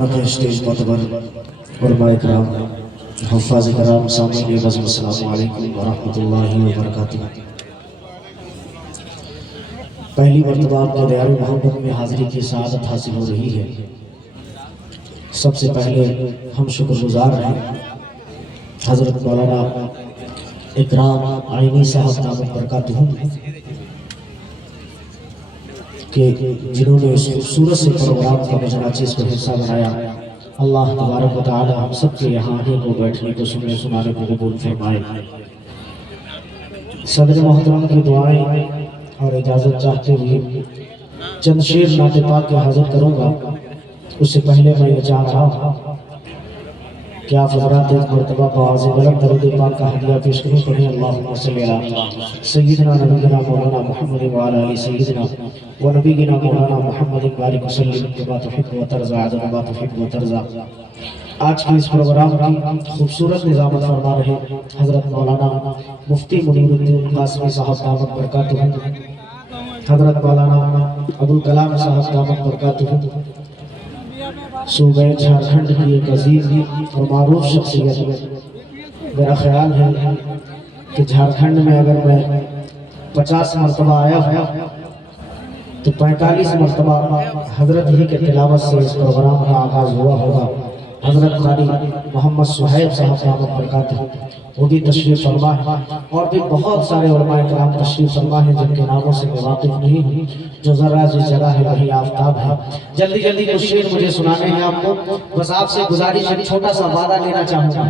रौनक है स्टेज पर और माइकराम हफ़ाज़ कराम सामने बज़म अस्सलामु अलैकुम व रहमतुल्लाहि व बरकातुहू। पहली मर्तबा आपके दयाल मोहब्बत में हाज़िरी की सआदत हासिल हो रही है। सबसे पहले हम शुक्रगुजार हैं हज़रत मौलाना इकराम आइनी साहब दामत बरकातुहू कि जिन्होंने इस खूबसूरत से प्रोग्राम का मजराची इसको हिस्सा बनाया। अल्लाह तबारक व तआला हम सब के यहाँ आने को, बैठने को, सुनने सुनाने को कबूल फरमाए। सदर मोहतरम की दुआएं और इजाज़त चाहते हुए चंद शेर नाते पाक के हाजिर करूँगा। उससे पहले मैं ये चाह रहा हूँ कि आप हज़रात एक मरतबा बाज़ गलत दरूद पाक का हदिया पेश करें। पढ़ें अल्लाहुम्मा सल्ली अला सय्यिदना नबीना मौलाना मुहम्मद व अला आलि सय्यिदना व नबीना मौलाना मुहम्मद बारिक वसल्लिम कमा तुहिब्बु व तर्ज़ा अदद मा तुहिब्बु व तर्ज़ा। आज के इस प्रोग्राम की खूबसूरत निज़ामत फरमा रहे हज़रत मौलाना मुफ्ती मुनीरुद्दीन कासमी साहब दामत बरकातुहू, हज़रत मौलाना अबुल कलाम साहब दामत बरकातुहू, सूबे झारखंड की एक अजीज और मारूफ शख्सियत। मेरा ख्याल है कि झारखंड में अगर मैं 50 मरतबा आया हूँ तो 45 मरतबा हजरत ही के तिलावत से इस प्रोग्राम का आगाज़ हुआ होगा। हजरत क़ारी मोहम्मद सुहैब साहब दामत बरकातुहू वो भी तशरीफ़ फरमा है और भी बहुत सारे उलमाए किराम तशरीफ़ फरमा है जिनके नामों से मैं वाकिफ़ नहीं हूँ। जो ज़रा जिस जगह है वही आफ्ताब है। जल्दी जल्दी कुछ शेर मुझे सुनाने हैं आपको। बस आपसे गुजारिश है, छोटा सा वादा लेना चाहूँगा।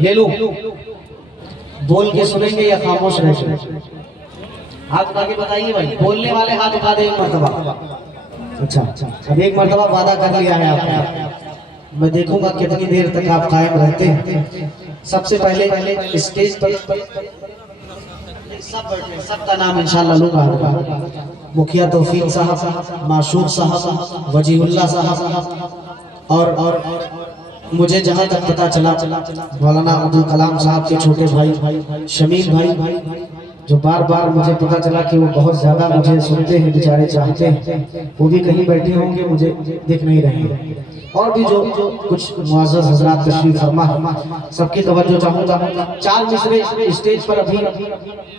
ले लो, बोल के सुनेंगे या खामोश रहेंगे? हाथ उठा के बताइए भाई। बोलने वाले हाथ उठा दे एक मरतबा। अच्छा, अब एक मरतबा वादा कर लिया है आपने। मैं देखूंगा कितनी देर तक आप कायम रहते हैं। सबसे पहले स्टेज पर सबका नाम इंशाअल्लाह लूंगा। मुखिया तौफीक साहब, माशूक साहब, वजीहुल्लाह साहब और मुझे जहां तक पता चला मौलाना अब्दुल कलाम साहब के छोटे भाई शमीम भाई, जो बार बार मुझे पता चला कि वो बहुत ज्यादा मुझे सुनते हैं, बेचारे चाहते हैं, वो भी कहीं बैठे होंगे, मुझे दिख नहीं रहे। और भी जो कुछ मुअज़्ज़ज़ हज़रात तशरीफ़ फरमा, सबकी तवज्जो चाहूँगा। 4 मिसरे स्टेज पर अभी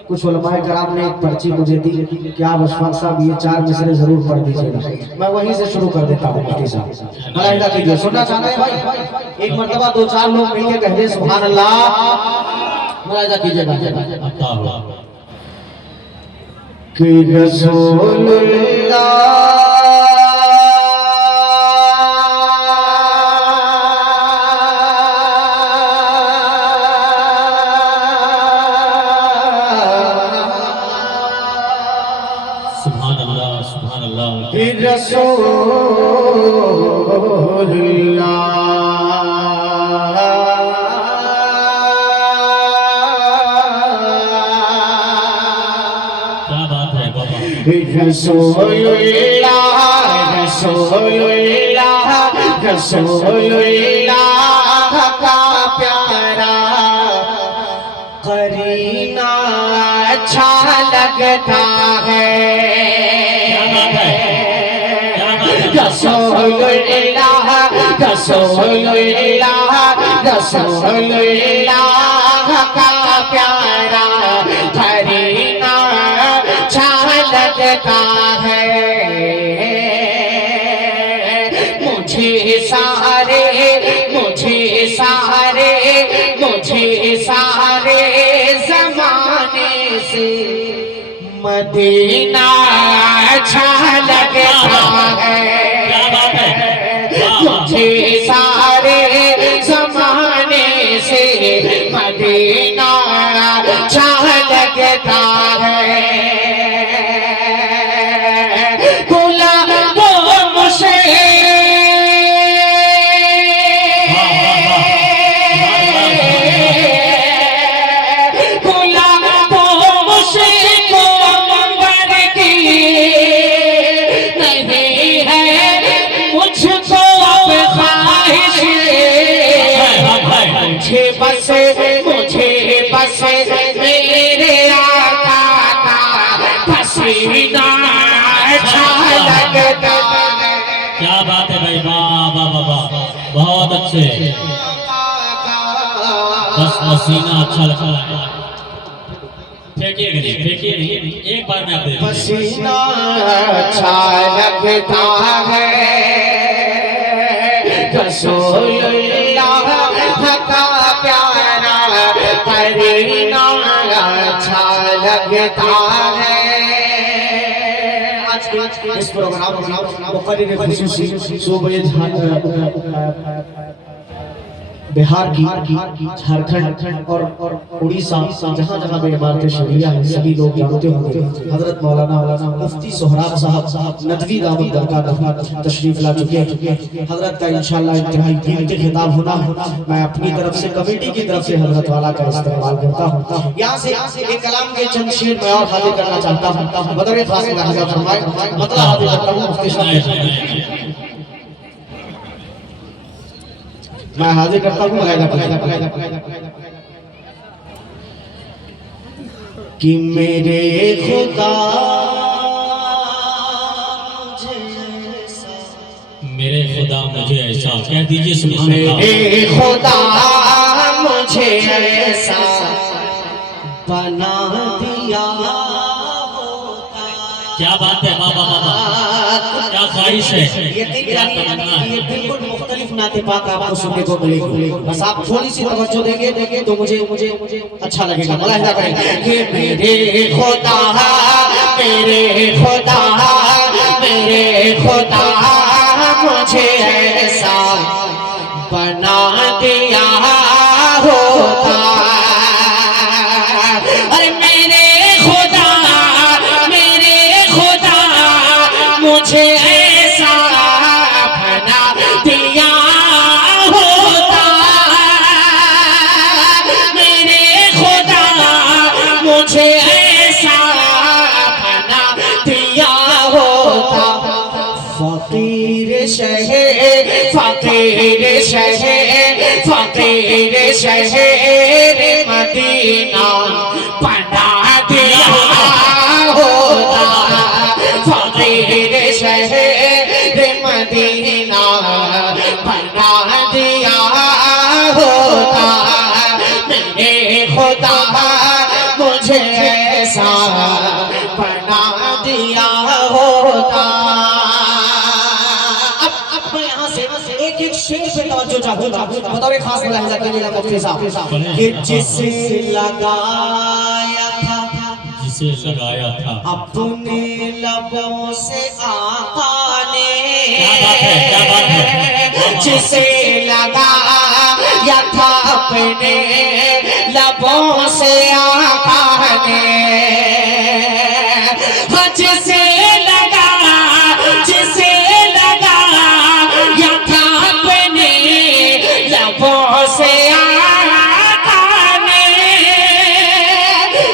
कुछ उलमाए कराम ने एक पर्ची मुझे दी कि आप अशफाक साहब ये 4 मिसरे जरूर पढ़ दीजिएगा। मैं वहीं से शुरू कर देता हूँ। मुफ्ती साहब मुलाहिदा कीजिए, सुनना चाहते हैं भाई? एक मरतबा 2-4 लोग मिलकर कह दे सुभान अल्लाह। मुलाहिदा कीजिएगा कि रसूलुल्लाह रसूलुल्लाह का प्यारा करीना अच्छा लगता है। रसूलुल्लाह का प्यारा करीना अच्छा लगता है। मुझे सारे ज़माने से मदीना अच्छा लगता है। मुझे सारे ज़माने से मदीना अच्छा लगता है। मुझको अब ख्वाहिश वाह वाह वाह वाह, बहुत अच्छे। बस पसीना अच्छा लगा है। फेंकिए नहीं, एक बार में आप दे दीजिए। पसीना अच्छा लगता है रसूलुल्लाह का प्यारा करीना अच्छा लगता है। इस प्रोग्राम मुकर्रिर खुसूसी सूबे बिहार की, झारखंड और उड़ीसा, जहाँ जहाँ भी इमारतें शरिया हैं सभी लोग जानते होंगे हजरत मौलाना मुफ्ती सोहराब साहब नदवी दामद बरकातहू तशरीफ ला चुके हैं। हजरत का इंशाअल्लाह इंतहाई कीमती खिताब होना। मैं अपनी तरफ से कमेटी की तरफ से हजरत वाला का इस्तेमाल करता हूँ। यहाँ से एक कलाम के चंद शेर मैं और हाजिर करना चाहता हूँ। बदर खास में हाजिर फरमाए मतलब हाजिर करता हूँ मुफ्ती साहब मैं हाजिर करता हूँ कि मेरे खुदा मुझे ऐसा कह दीजिए। सुभान अल्लाह। मेरे खुदा मुझे ऐसा बना दिया क्या बात है, वाह वाह वाह, क्या ख्वाहिश है, क्या तमन्ना है। ये बिल्कुल मुख्तलिफ नाते पाक आपको सुनने को मिलेगी। बस आप थोड़ी सी तवज्जो देंगे तो मुझे अच्छा लगेगा। मुलाहिजा करें कि मेरे खुदा मुझे ऐसा बना दिया होता। अरे मेरे खुदा मुझे ऐसा बना दिया होता। मेरे खुदा मुझे ऐसा बना दिया होता। फकीर शहर मदीना बना दिया होता। फकीर शहर मदीना बना दिया होता। मेरे खुदा मुझे ऐसा बना दिया होता। अब मैं यहाँ से एक शेर पे तवज्जो चाहूँगा। बतौर खास मुलाहिजा कीजिएगा मुफ्ती साहब कि जिसे लगाया था अपने लबों से आका ने, क्या बात है। जिसे लगाया था अपने लबों से आका ने, जिसे लगा या था अपने लबों से आका ने,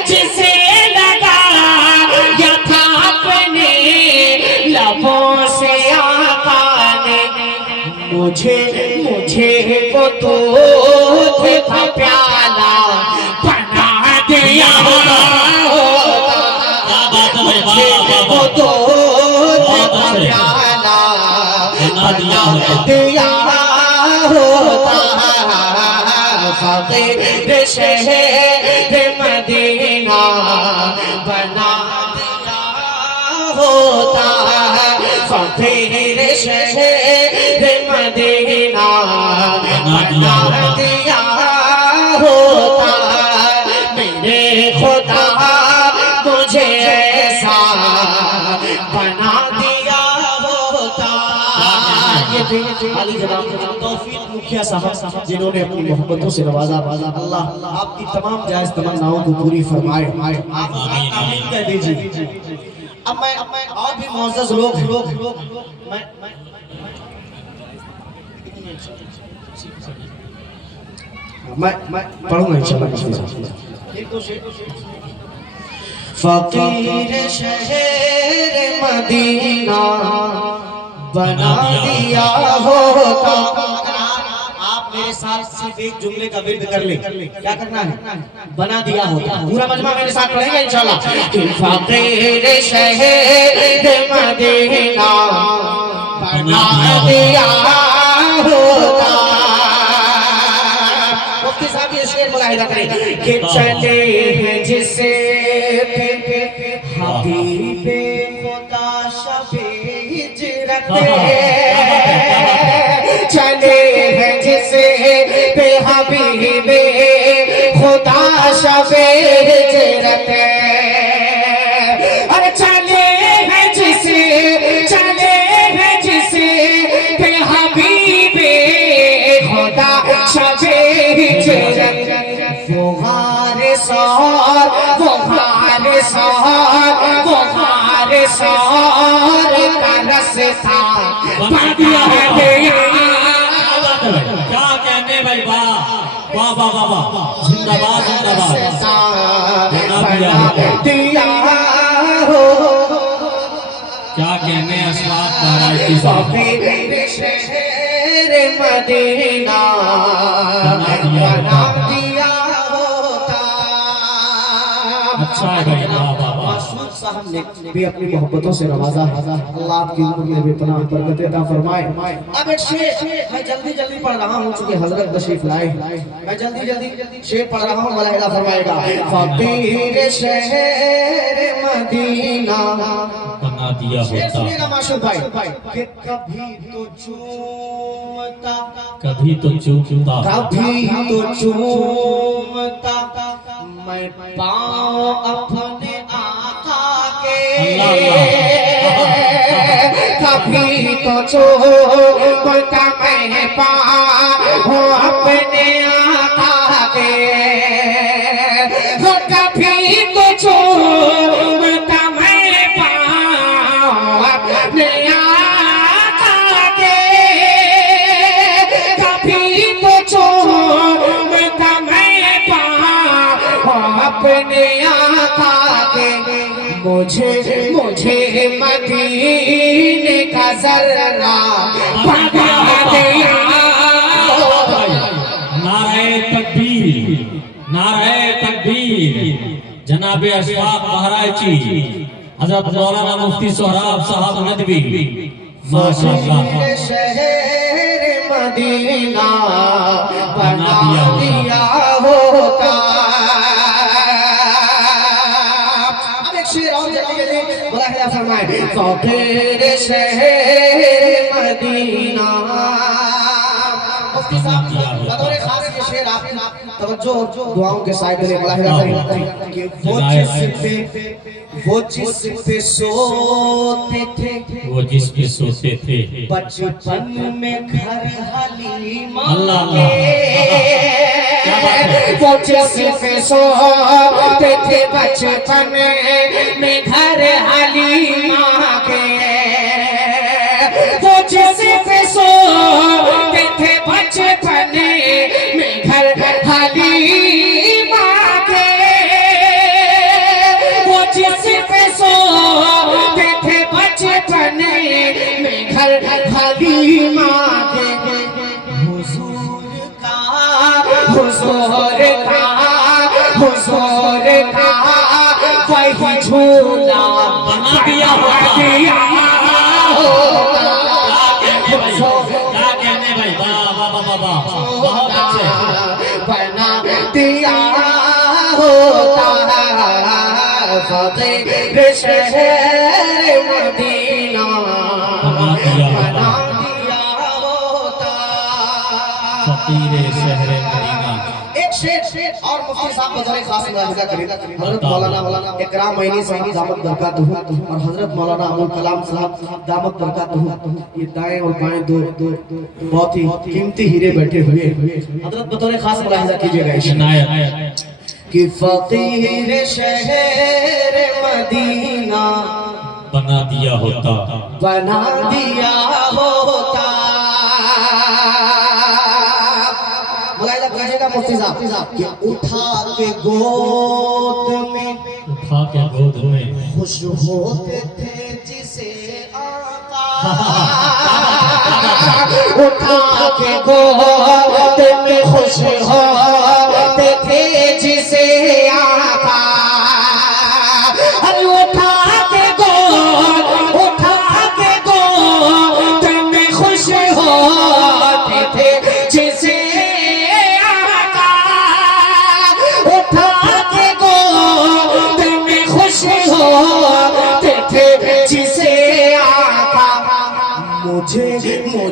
जिसे लगा या था अपने लबों से आका ने, मुझे वो दूध का प्याला बना दिया होता। वो दूध का प्याला बना दिया होता। फकीर शहर मदीना बना दिया होता। फकीर शहर मदीना बना दिया होता। मेरे खुदा मुझे ऐसा बना दिया होता। अली जनाब तौफीक मुखिया साहब जिन्होंने अपनी मोहब्बतों से नवाजा। अल्लाह आपकी तमाम जायज तमन्नाओं को पूरी फरमाए। आमीन कह दीजिए। अब मैं और भी मुअज़्ज़ज़ लोग मैं पढ़ूंगा इंशाअल्लाह। फकीर शहर मदीना बना दिया होता। आप मेरे साथ सिर्फ एक जुमले का विर्द कर ले। क्या करना है? बना दिया होता। पूरा मजमा मेरे साथ पढ़ेंगे इंशाअल्लाह। फकीर शहर मदीना बना दिया होता। मुफ्ती साहब ये शेर मुलाहिजा करें कि चले हैं जिसे हबीबे खुदा शबे हिजरत, चले हैं जिसे पे हबीबे खुदा शबे हिजरत, और चले हैं जिसे पे हबीबे खुदा शबे हिजरत। वो हारे सार का रस्ता क्या कहने भाई, वाह वाह वाह वाह वाह, जिंदाबाद दिया हो। क्या कहने अस्वाद बारात की साहब, शहर मदीना बना दिया होता। अच्छा है भाई, वाह वाह वाह। मासूद साहब ने भी अपनी मोहब्बतों से नवाजा। अल्लाह आपकी उम्र में भी इतना बरकत अता फरमाए। अब एक शेर मैं जल्दी पढ़ रहा हूँ, चूंकि हजरत तशरीफ लाए, मैं जल्दी शेर पढ़ रहा हूँ, मुलाहिजा फरमाएगा। फकीर शहर मदीना बना दिया होता। सुनिएगा मासूद भाई कि कभी तो चूमता, कभी तो चूमता मैं पाँव अपने आका के, कभी तो चूमता मैं पाँव अपने आका के, कभी तो चूमता मैं पाँव अपने आका के, कभी तो चूमता मैं पाँव अपने आका के। मुझे मदीने का जर्रा बना दिया। नारे तकबीर, नारे तकबीर। जनाबे अशफाक महाराजी हजरत मौलाना मुफ्ती सोहराब साहब नदवी, माशाअल्लाह। शहर मदीना बना दिया होता। अब एक शेर और जल्दी मुलाहिजा फरमाए। फकीर शहर मदीना, मुफ्ती साहब बतौर खास ये शेर आप तवज्जो दुआओं के साथ में मुलाहिजा करें कि वो जिस पे सोते थे बचपन में घर हलीमा, अल्लाह वो जिस पे सोते थे बचपन में घर हलीमा के, वो जिस पे सोते थे बचपन में घर हलीमा के, वो जिस पे सोते थे बचपन में घर हलीमा के। हुजूर का वही झूला बना दिया होता। क्या कहने भाई, वाह वाह वाह वाह, बहुत अच्छे। बना दिया होता। फकीर शहर मदीना बना दिया बना होता। दिया होता। फकीर शहर मदीना। एक शेर और मुफ्ती साहब बतौर खास मुलाहिजा करें। हजरत मौलाना इकराम मैनी साहब दामत बरकातहू और हजरत मौलाना अबुल कलाम साहब दामत बरकातहू, ये दाएं और बाएं दो बहुत ही कीमती हीरे बैठे हुए। हजरत बतौर खास मुलाहिजा कीजिएगा इनायत कि फकीर शहर मदीना बना दिया होता। बना दिया होता। मुलाहिजा कीजिएगा मुफ्ती साहब कि उठा के गोद में खुश होते थे जिसे आका, उठा के गोद में खुश होते थे जिसे आका, अरे उठा के गोद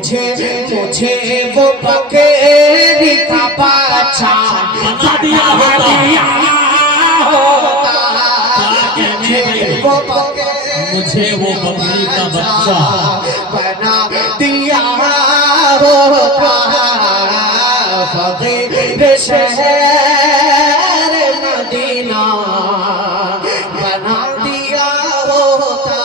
मुझे मुझे वो बकरी का बच्चा बना दिया होता मुझे वो बकरी का बच्चा बना दिया होता फकीर शहर मदीना बना दिया होता।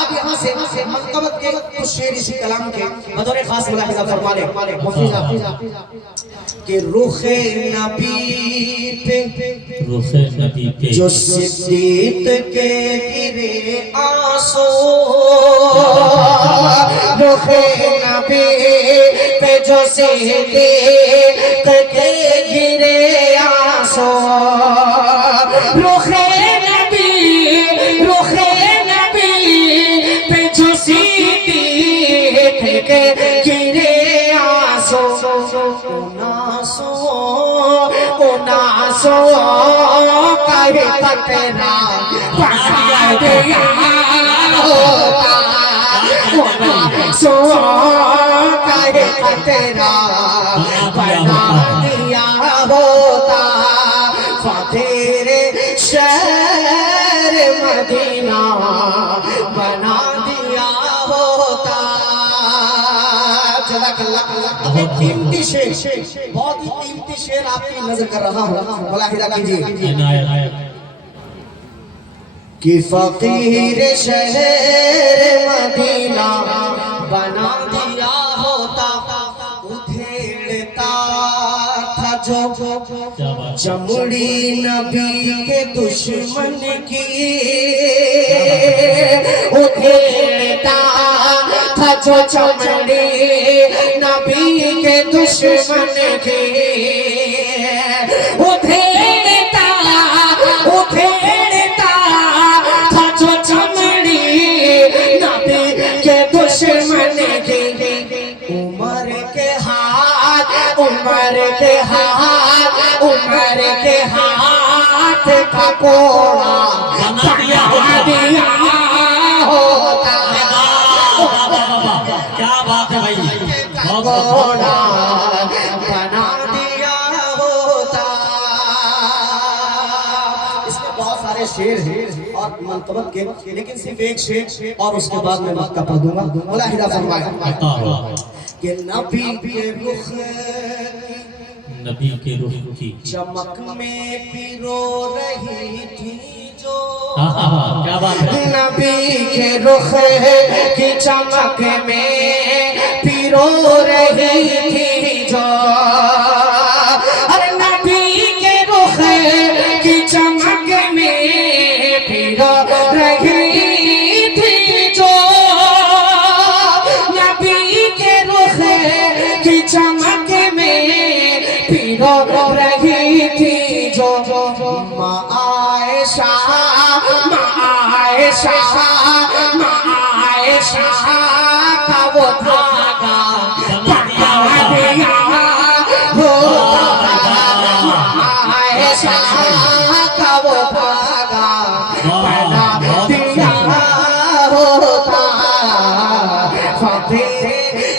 अब यहाँ से मनक़बत के कुछ शेर इसी कलाम के बतौर खास मुलाहिज़ा फरमा ले मुफ्ती साहब कि रुखे नबी पे जो सिद्दीक़ के गिरे आंसू रुखे नबी पे जो सिद्दीक़ के गिरे आंसू रुखे नबी पे जो सिद्दीक़ के गिरे आंसू उनासो कहे कतरा बना दिया होता उनासो कहे कतरा बना दिया होता फकीर शहर मदीना बना दिया होता। बहुत कीमती शेर आपकी नजर कर रहा हूँ मुलाहिज़ा कीजिए कि फकीर शहर मदीना बना दिया होता उधेड़ता था जो चमड़ी नबी के दुश्मन की उधेड़ता था जो चमड़ी नबी के दुश्मन की उधेड़ता था जो चमड़ी नबी के दुश्मन की उमर के हाथ का कोड़ा बना दिया होता क्या बात है भाई कोड़ा बना दिया होता। इसमें बहुत सारे शेर हैं और मनक़बत के लेकिन सिर्फ एक शेर और उसके बाद मैं मक्का पढ़ दूंगा मुलाहिज़ा फरमाया कि नबी के रुख की चमक में पिरो रही थी जो क्या बात है नबी के रुख की चमक में पिरो रही थी जो अरे नबी के रुख की चमक में पिरो रही थी जो नबी के रुख की चमक में पिरो रही थी जो माँ आयशा का वो धागा बना दिया होता आयशा का वो धागा बना दिया होता फकीर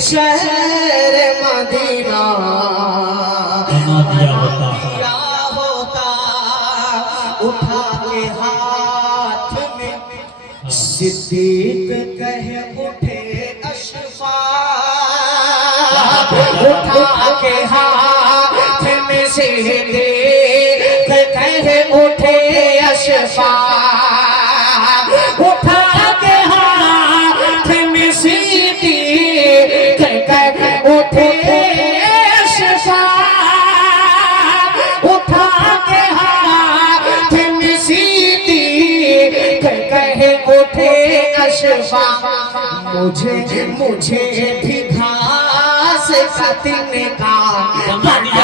शहर मदीना बना दिया होता उठा के हाथ में सिद्दीक कहे उठे अशफाक उठा के हाथ में सिद्दीक कहे उठे अशफाक उठा के हाथ में सिद्दीक कहे उठे अशफाक उठा के हाथ में सिद्दीक कहे उठे अशफाक मुझे भी घास का तिनका बना